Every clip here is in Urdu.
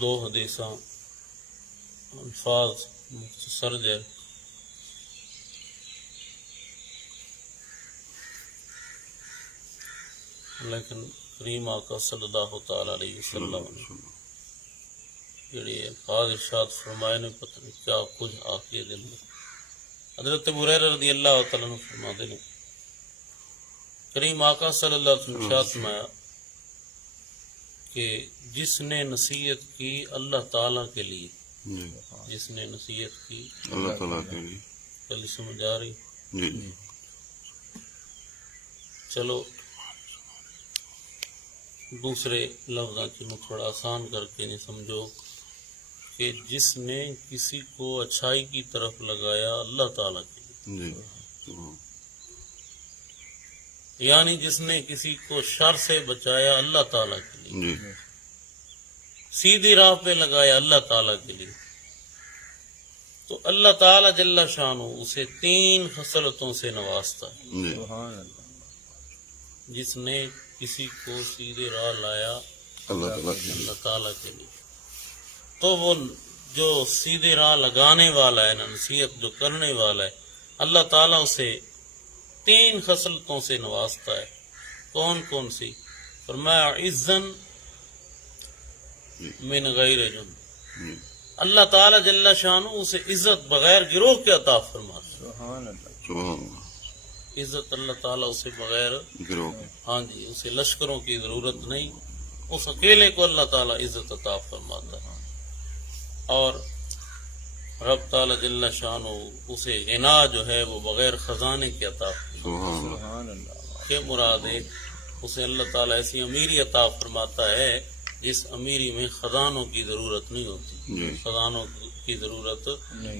دو حدیثاں الفاظ مختصر جائے لیکن کریم آقا صلی اللہ تعالی علیہ وسلم نے جڑی الفاظ ارشاد فرمائے نے پتہ نہیں کیا کچھ آخری دن میں حضرت ابو ہریرہ رضی اللہ تعالیٰ عنہ فرماتے ہیں کریم آقا صلی اللہ علیہ وسلم ارشاد فرمایا کہ جس نے نصیحت کی اللہ تعالیٰ کے لیے، جس نے نصیحت کی اللہ تعالیٰ کے لیے، پہلی سمجھ آ رہی؟ جی چلو دوسرے لفظاں کی میں تھوڑا آسان کر کے نہیں سمجھو کہ جس نے کسی کو اچھائی کی طرف لگایا اللہ تعالیٰ کے لیے، جی یعنی جس نے کسی کو شر سے بچایا اللہ تعالیٰ کے لیے، جی سیدھی راہ پہ لگایا اللہ تعالیٰ کے لیے، تو اللہ تعالیٰ جل شانہ اسے 3 خصلتوں سے نوازتا ہے۔ جی جس نے کسی کو سیدھے راہ لایا اللہ تعالیٰ کے لیے، اللہ تعالیٰ کے لیے، تو وہ جو سیدھے راہ لگانے والا ہے نا، نصیحت جو کرنے والا ہے، اللہ تعالیٰ اسے 3 خصلتوں سے نوازتا ہے۔ کون کون سی؟ فرمایا عزن من غیر جن، جی اللہ تعالیٰ جل شانہ اسے عزت بغیر گروہ کے عطا فرماتا ہے۔ سبحان اللہ، عزت اللہ تعالیٰ اسے بغیر، گروہ ہاں جی، اسے لشکروں کی ضرورت نہیں، اس اکیلے کو اللہ تعالیٰ عزت عطا فرماتا ہے۔ اور رب تعالیٰ جل شانہ اسے غنا جو ہے وہ بغیر خزانے کے عطا فرماتا ہے۔ سبحان اللہ، کہ مراد ہے اسے اللہ تعالیٰ ایسی امیری عطا فرماتا ہے جس امیری میں خزانوں کی ضرورت نہیں ہوتی۔ جی خزانوں کی ضرورت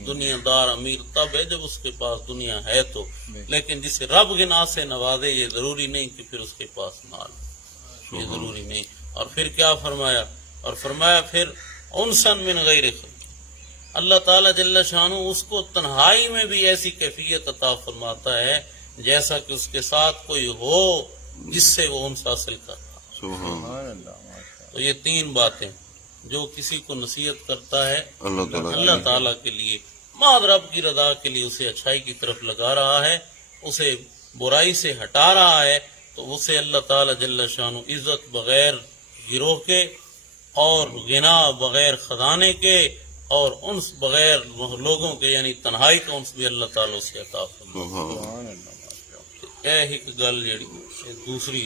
دنیا دار امیر تب ہے جب اس کے پاس دنیا ہے تو، لیکن جسے رب غنا سے نوازے یہ ضروری نہیں کہ پھر اس کے پاس مال ہو، یہ ضروری نہیں۔ اور پھر کیا فرمایا؟ اور فرمایا پھر انسن من غیر خلق، اللہ تعالیٰ جل شانہ اس کو تنہائی میں بھی ایسی کیفیت عطا فرماتا ہے جیسا کہ اس کے ساتھ کوئی ہو جس سے وہ انس حاصل کرتا۔ سبحان اللہ، تو یہ 3 باتیں، جو کسی کو نصیحت کرتا ہے اللہ تعالیٰ اللہ تعالیٰ کے لیے، ماد رب کی رضا کے لیے اسے اچھائی کی طرف لگا رہا ہے، اسے برائی سے ہٹا رہا ہے، تو اسے اللہ تعالیٰ جل شانہ عزت بغیر گروہ کے اور غنا بغیر خزانے کے اور انس بغیر لوگوں کے، یعنی تنہائی کا انس بھی اللہ تعالیٰ اسے عطا فرماتا ہے۔ سبحان اللہ، اے ایک گل جڑی دوسری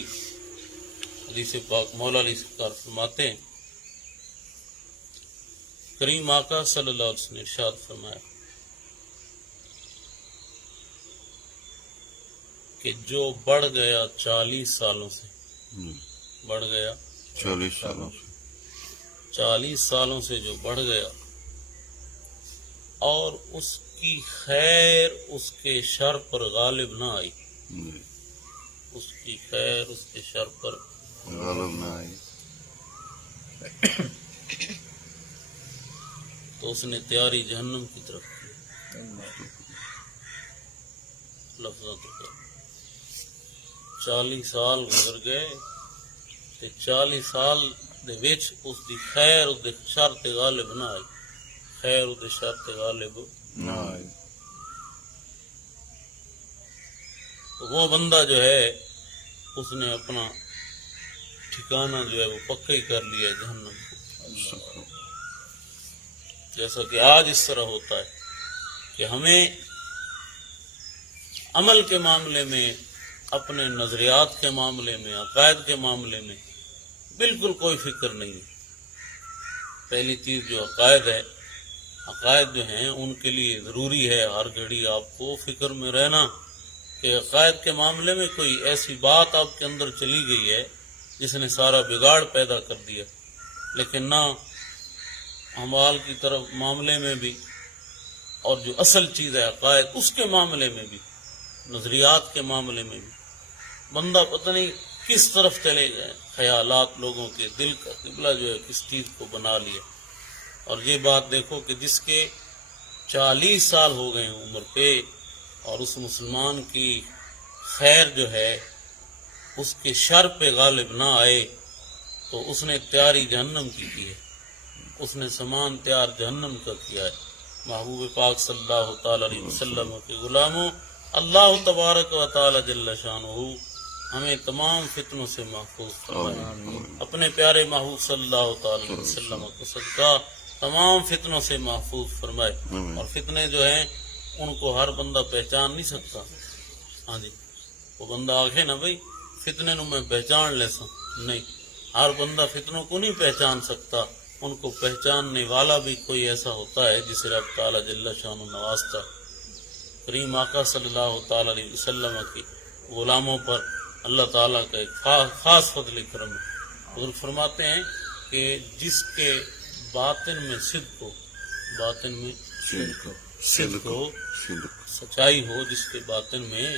حدیث پاک مولا علی سرکار فرماتے ہیں کریم آقا صلی اللہ علیہ وسلم نے ارشاد فرمایا کہ جو بڑھ گیا 40 سالوں سے، جی بڑھ گیا 40 سالوں سے، 40 سالوں سے جو بڑھ گیا اور اس کی خیر اس کے شر پر غالب نہ آئی، جی اس کی خیر اس کے شر پر غالب نہ آئی، تو اس نے تیاری جہنم کی طرف کی۔ لفظوں تو 40 سال گزر گئے تے 40 سال دے وچ اس دی خیر اس دے شر تے غالب نہ آئی، خیر اس دے شر تے غالب نہ آئی، تو وہ بندہ جو ہے اس نے اپنا ٹھکانہ جو ہے وہ پکا ہی کر لیا جہنم کو۔ جیسا کہ آج اس طرح ہوتا ہے کہ ہمیں عمل کے معاملے میں، اپنے نظریات کے معاملے میں، عقائد کے معاملے میں بالکل کوئی فکر نہیں ہے۔ پہلی چیز جو عقائد ہے، عقائد جو ہیں ان کے لیے ضروری ہے ہر گھڑی آپ کو فکر میں رہنا کہ عقائد کے معاملے میں کوئی ایسی بات آپ کے اندر چلی گئی ہے جس نے سارا بگاڑ پیدا کر دیا، لیکن نہ اعمال کی طرف معاملے میں بھی، اور جو اصل چیز ہے عقائد اس کے معاملے میں بھی، نظریات کے معاملے میں بھی بندہ پتہ نہیں کس طرف چلے گئے، خیالات لوگوں کے دل کا قبلہ جو ہے کس چیز کو بنا لیا۔ اور یہ بات دیکھو کہ جس کے 40 سال ہو گئے ہیں عمر پہ اور اس مسلمان کی خیر جو ہے اس کے شر پہ غالب نہ آئے تو اس نے تیاری جہنم کی ہے۔ اس نے سامان تیار جہنم کا کیا ہے۔ محبوب پاک صلی اللہ تعالی علیہ وسلم کے غلاموں، اللہ تبارک و تعالی جل شانہ ہمیں تمام فتنوں سے محفوظ فرمائے۔ اپنے پیارے محبوب صلی اللہ تعالی علیہ وسلم کو صدقہ تمام فتنوں سے محفوظ فرمائے۔ اور فتنے جو ہیں ان کو ہر بندہ پہچان نہیں سکتا۔ ہاں جی، وہ بندہ آگے نا بھائی فتنے نو میں پہچان لے سا، نہیں، ہر بندہ فتنوں کو نہیں پہچان سکتا۔ ان کو پہچاننے والا بھی کوئی ایسا ہوتا ہے جسے رب تعالی جل شانہ نوازتا ہے۔ کریم آقا صلی اللہ تعالی علیہ وسلم کی غلاموں پر اللہ تعالیٰ کا ایک خاص فضل کرم ہے۔ حضور فرماتے ہیں کہ جس کے باطن میں صدق ہو، باطن میں صدق ہو، سچائی ہو، جس کے باطن میں،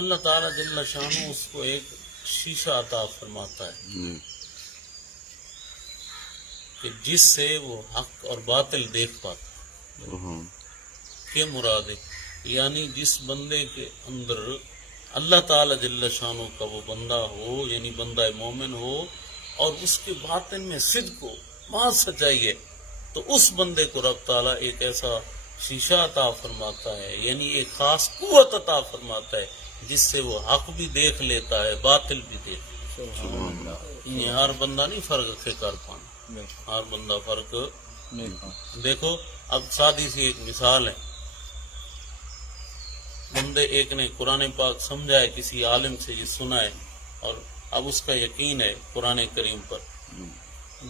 اللہ تعالیٰ جل شانہ اس کو ایک شیشہ عطا فرماتا ہے کہ جس سے وہ حق اور باطل دیکھ پاتا ہے۔ کہ مراد ہے یعنی جس بندے کے اندر اللہ تعالی جل شانہ کا وہ بندہ ہو، یعنی بندہ مومن ہو، اور اس کے باطن میں صدق ہو، بہت سچائی ہے، تو اس بندے کو رب تعالیٰ ایک ایسا شیشہ عطا فرماتا ہے، یعنی ایک خاص قوت عطا فرماتا ہے جس سے وہ حق بھی دیکھ لیتا ہے، باطل بھی دیکھ لیتا ہے۔ یہ ہر بندہ نہیں فرق سے کر پانا، ہر بندہ فرق دیکھو۔ اب سادی سی ایک مثال ہے، بندے ایک نے قرآن پاک سمجھا ہے، کسی عالم سے یہ سنا ہے، اور اب اس کا یقین ہے قرآن کریم پر،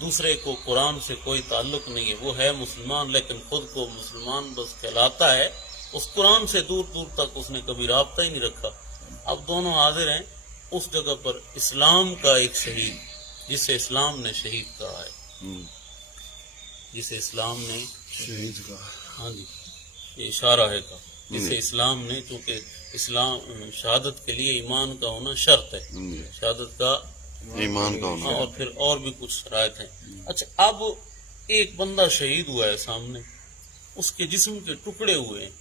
دوسرے کو قرآن سے کوئی تعلق نہیں ہے، وہ ہے مسلمان لیکن خود کو مسلمان بس کہلاتا ہے، اس قرآن سے دور دور تک اس نے کبھی رابطہ ہی نہیں رکھا۔ اب دونوں حاضر ہیں اس جگہ پر اسلام کا ایک شہید، جسے اسلام نے شہید کہا ہے، جسے اسلام نے شہید کا، ہاں جی یہ اشارہ ہے کا، جسے اسلام نے، چونکہ اسلام شہادت کے لیے ایمان کا ہونا شرط ہے، شہادت کا ایمان کا ہونا، اور پھر اور بھی کچھ شرائط ہیں۔ اچھا، اب ایک بندہ شہید ہوا ہے سامنے، اس کے جسم کے ٹکڑے ہوئے ہیں،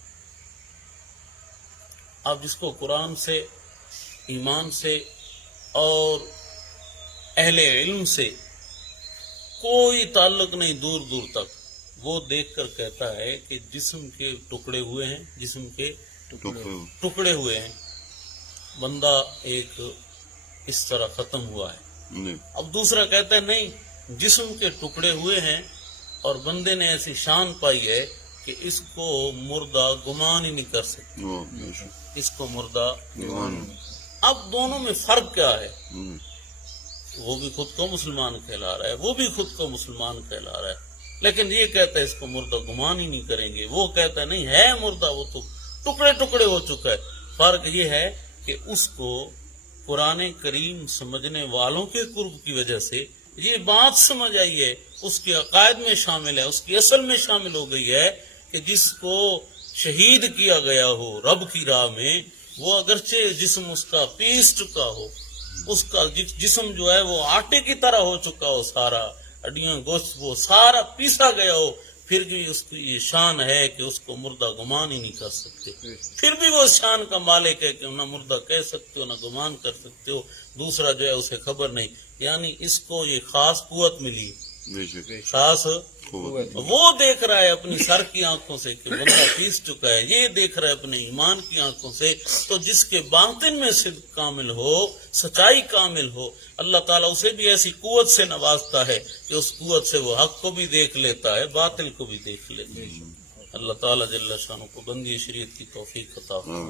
اب جس کو قرآن سے، ایمان سے اور اہل علم سے کوئی تعلق نہیں دور دور تک، وہ دیکھ کر کہتا ہے کہ جسم کے ٹکڑے ہوئے ہیں، جسم کے ٹکڑے ہوئے ہیں، بندہ ایک اس طرح ختم ہوا ہے۔ اب دوسرا کہتا ہے نہیں، جسم کے ٹکڑے ہوئے ہیں اور بندے نے ایسی شان پائی ہے کہ اس کو مردہ گمان ہی نہیں کر سکتے، اس کو مردہ گمان۔ اب دونوں میں فرق کیا ہے؟ وہ بھی خود کو مسلمان کہلا رہا ہے، وہ بھی خود کو مسلمان کہلا رہا ہے، لیکن یہ کہتا ہے اس کو مردہ گمان ہی نہیں کریں گے، وہ کہتا ہے نہیں ہے مردہ، وہ تو ٹکڑے ٹکڑے ہو چکا ہے۔ فرق یہ ہے کہ اس کو قرآن کریم سمجھنے والوں کے قرب کی وجہ سے یہ بات سمجھ آئی ہے، اس کے عقائد میں شامل ہے، اس کی اصل میں شامل ہو گئی ہے کہ جس کو شہید کیا گیا ہو رب کی راہ میں، وہ اگرچہ جسم اس کا پیس چکا ہو، اس کا جسم جو ہے وہ آٹے کی طرح ہو چکا ہو، سارا ہڈیاں گوشت وہ سارا پیسا گیا ہو، پھر بھی اس کی یہ شان ہے کہ اس کو مردہ گمان ہی نہیں کر سکتے، پھر بھی وہ شان کا مالک ہے کہ نہ مردہ کہہ سکتے ہو نہ گمان کر سکتے ہو، دوسرا جو ہے اسے خبر نہیں، یعنی اس کو یہ خاص قوت ملی، خاص وہ دیکھ رہا ہے اپنی سر کی آنکھوں سے کہ بندہ پیس چکا ہے، یہ دیکھ رہا ہے اپنے ایمان کی آنکھوں سے، تو جس کے باطن میں صدق کامل ہو، سچائی کامل ہو، اللہ تعالیٰ اسے بھی ایسی قوت سے نوازتا ہے کہ اس قوت سے وہ حق کو بھی دیکھ لیتا ہے، باطل کو بھی دیکھ لیتا ہے۔ اللہ تعالیٰ جل شانہ کو بندی شریعت کی توفیق عطا فرمائے۔